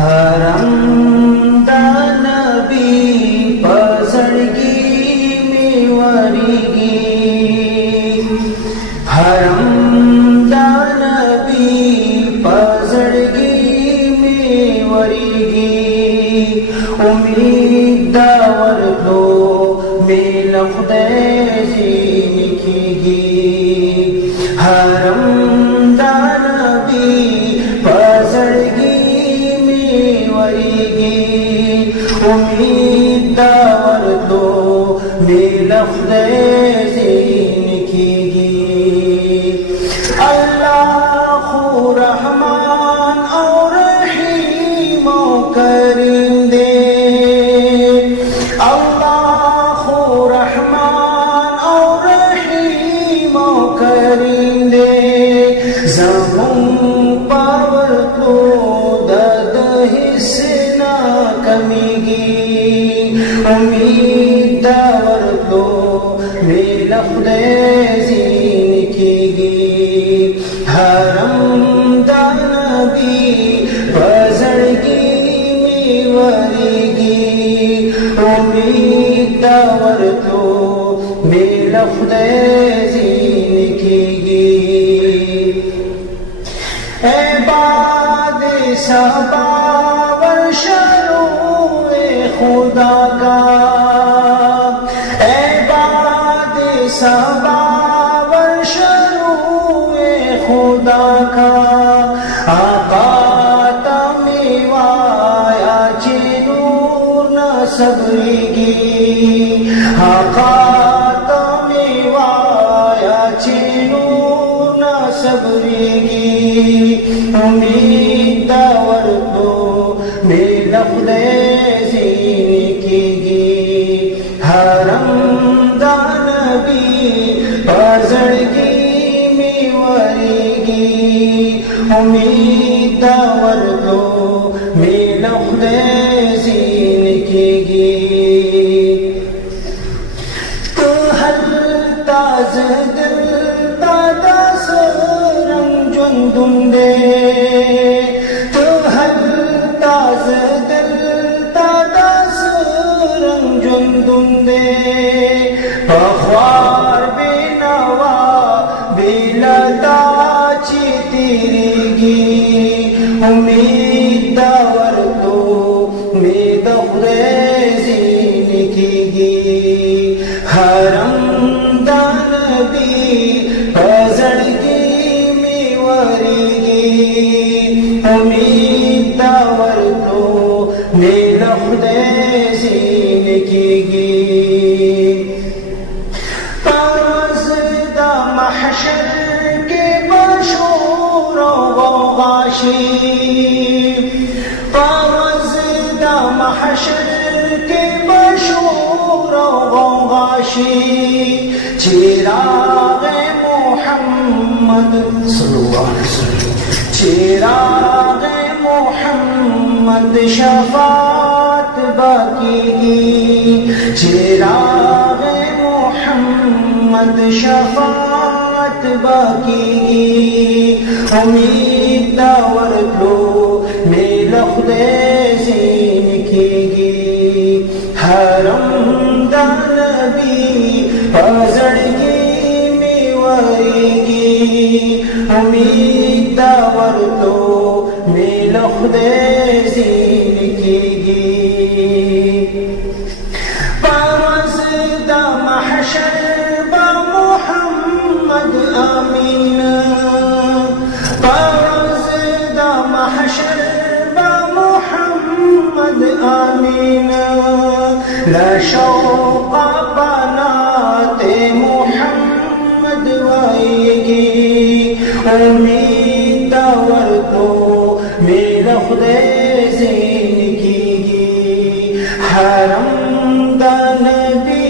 हरम दा नबी पसड़गी में वरीगी, हरम दा नबी पसड़गी में वरीगी। उम्मीद दावर दो में लख्दैजी निखीगी, हरम दा नबी पसड़गी उम्मीद दावर दो में लफ्ज़े निखीगी। अल्लाह रहमान और रहीम करीम दे, अल्लाह रहमान और रहीम करीम दे। ज़बून पावर तो दद हिस्ना कमीगी, उम्मीद दावर दो में लफ्ज़े निखीगी। हरम दा नबी पसड़गी में वरीगी, उम्मीद दावर दो में लफ्ज़े निखीगी। ए बाद सबा खुदा का, ऐबाद सबावर शरूए खुदा का। आका तमीवाया चिनूर न सबरीगी, आका तमीवाया चिनूर न सबरीगी। उम्मीद दावर दो में लफ्ज़े हरम दा नबी पसड़गी में वरीगी, उम्मीद दावर दो में लफ्ज़े निखीगी। तो हल ताज दिल दादा सरंग जुंदुम दे, तो हल ताज दिल जुंदुंदे। पख्वार बेनवा बेलता चितिरीगी, उम्मीद दावर दो में लफ्ज़े निखीगी। हरम दा नबी पसड़गी में वरीगी, उम्मीद दावर दो में लफ्ज़े निखीगी। परवज़दा महशर के मशहूर गौगाशी, परवज़दा महशर के मशहूर गौगाशी। चिराग़े मोहम्मद सल्लल्लाहु अलैहि वसल्लम, चिराग़े मोहम्मद शफ़ाअत बाकीगी, चिराग़े मोहम्मद शफ़ाअत बाकीगी। उम्मीद दावर दो में लफ्ज़े निखीगी। हरम दा नबी पसड़गी में वरीगी, उम्मीद दावर दो में लफ्ज़े निखीगी। परवज़दा महशर बा मोहम्मद आमीन, परवज़दा महशर बा मोहम्मद आमीन। लशौक़ बनाते मोहम्मद वाएगी, उम्मीद दावर दो में लफ्ज़े निखीगी। हरम दा नबी